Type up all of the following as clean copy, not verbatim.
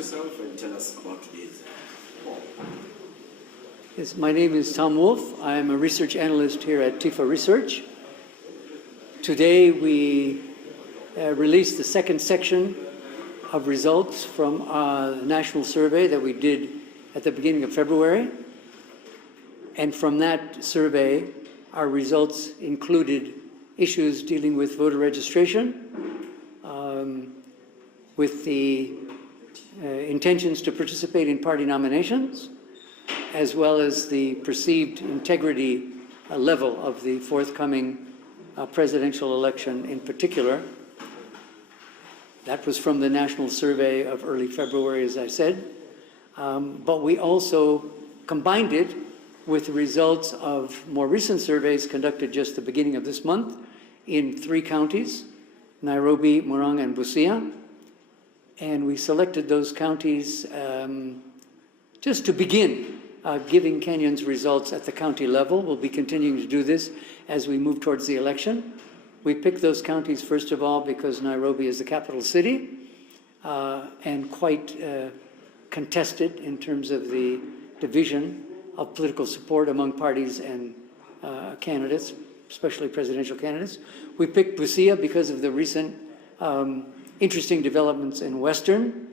yourself and tell us about today's poll. Yes, my name is Tom Wolf. I'm a research analyst here at Tifa Research. Today we released the second section of results from a national survey that we did at the beginning of February. And from that survey, our results included issues dealing with voter registration, with the intentions to participate in party nominations, as well as the perceived integrity level of the forthcoming presidential election in particular. That was from the national survey of early February, as I said. But we also combined it with the results of more recent surveys conducted just the beginning of this month in 3 counties, Nairobi, Murang'a, and Busia. And we selected those counties just to begin giving Kenyans results at the county level. We'll be continuing to do this as we move towards the election. We picked those counties, first of all, because Nairobi is the capital city and quite contested in terms of the division of political support among parties and candidates, especially presidential candidates. We picked Busia because of the recent interesting developments in Western,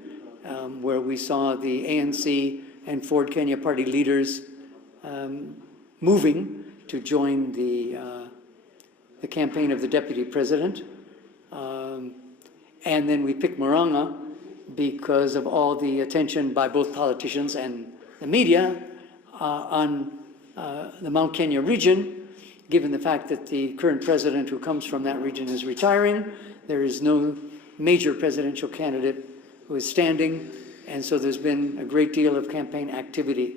where we saw the ANC and Ford Kenya party leaders moving to join the campaign of the Deputy President. And then we picked Murang'a because of all the attention by both politicians and the media on the Mount Kenya region, given the fact that the current president who comes from that region is retiring. There is no major presidential candidate who is standing, and so there's been a great deal of campaign activity.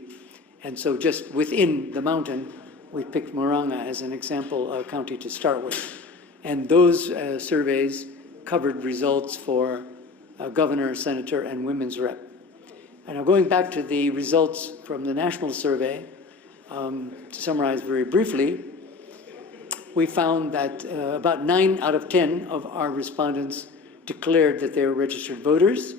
And so just within the mountain, we picked Murang'a as an example county to start with. And those surveys covered results for governor, senator, and women's rep. And now going back to the results from the national survey, to summarize very briefly, we found that about 9 out of 10 of our respondents declared that they were registered voters,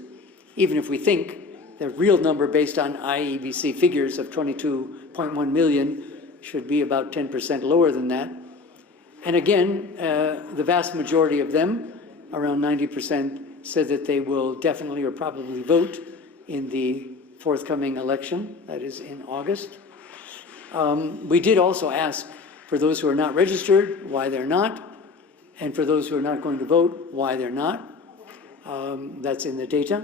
even if we think the real number based on IEBC figures of 22.1 million should be about 10% lower than that. And again, the vast majority of them, around 90%, said that they will definitely or probably vote in the forthcoming election, that is in August. We did also ask for those who are not registered, why they're not, and for those who are not going to vote, why they're not. That's in the data.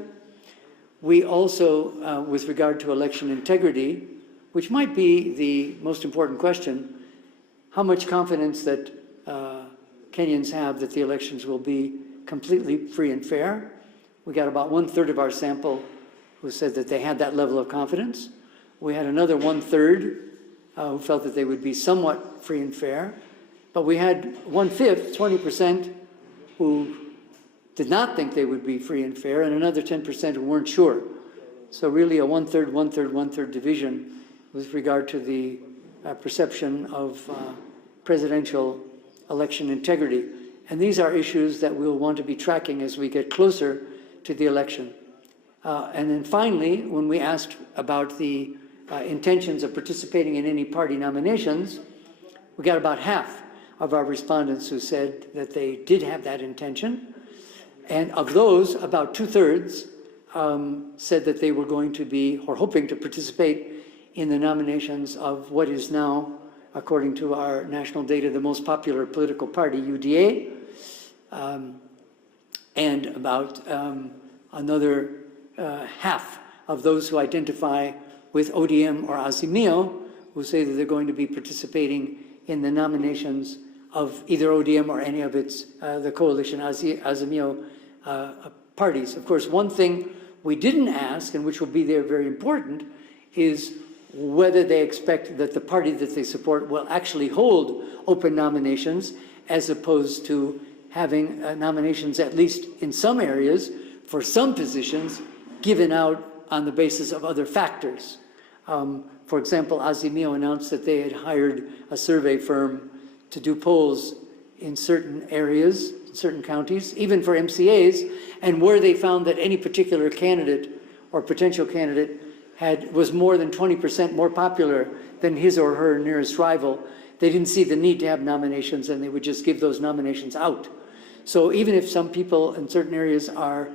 We also, with regard to election integrity, which might be the most important question, how much confidence that Kenyans have that the elections will be completely free and fair. We got about 1/3 of our sample who said that they had that level of confidence. We had another 1/3 who felt that they would be somewhat free and fair. But we had 1/5, 20%, who did not think they would be free and fair, and another 10% who weren't sure. So really a 1/3, 1/3, 1/3 division with regard to the perception of presidential election integrity. And these are issues that we'll want to be tracking as we get closer to the election. And then finally, when we asked about the intentions of participating in any party nominations, we got about half of our respondents who said that they did have that intention. And of those, about 2/3 said that they were going to be, or hoping to participate in the nominations of what is now, according to our national data, the most popular political party, UDA. And about another half of those who identify with ODM or Azimio, who say that they're going to be participating in the nominations of either ODM or any of its, the coalition Azimio parties. Of course, one thing we didn't ask, and which will be there very important, is whether they expect that the party that they support will actually hold open nominations, as opposed to having nominations, at least in some areas, for some positions, given out on the basis of other factors. For example, Azimio announced that they had hired a survey firm to do polls in certain areas, certain counties, even for MCAs, and where they found that any particular candidate or potential candidate was more than 20% more popular than his or her nearest rival, they didn't see the need to have nominations, and they would just give those nominations out. So even if some people in certain areas are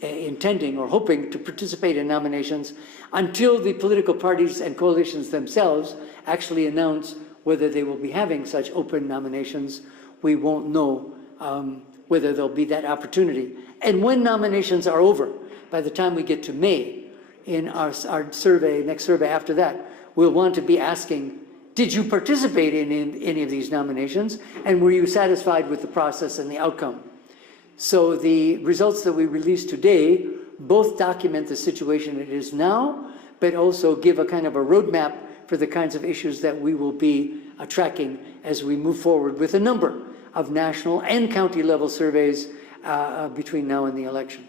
intending or hoping to participate in nominations, until the political parties and coalitions themselves actually announce whether they will be having such open nominations, we won't know whether there'll be that opportunity. And when nominations are over, by the time we get to May, in our survey, next survey after that, we'll want to be asking, did you participate in any of these nominations? And were you satisfied with the process and the outcome? So the results that we released today both document the situation it is now, but also give a kind of a roadmap for the kinds of issues that we will be tracking as we move forward with a number of national and county level surveys between now and the election.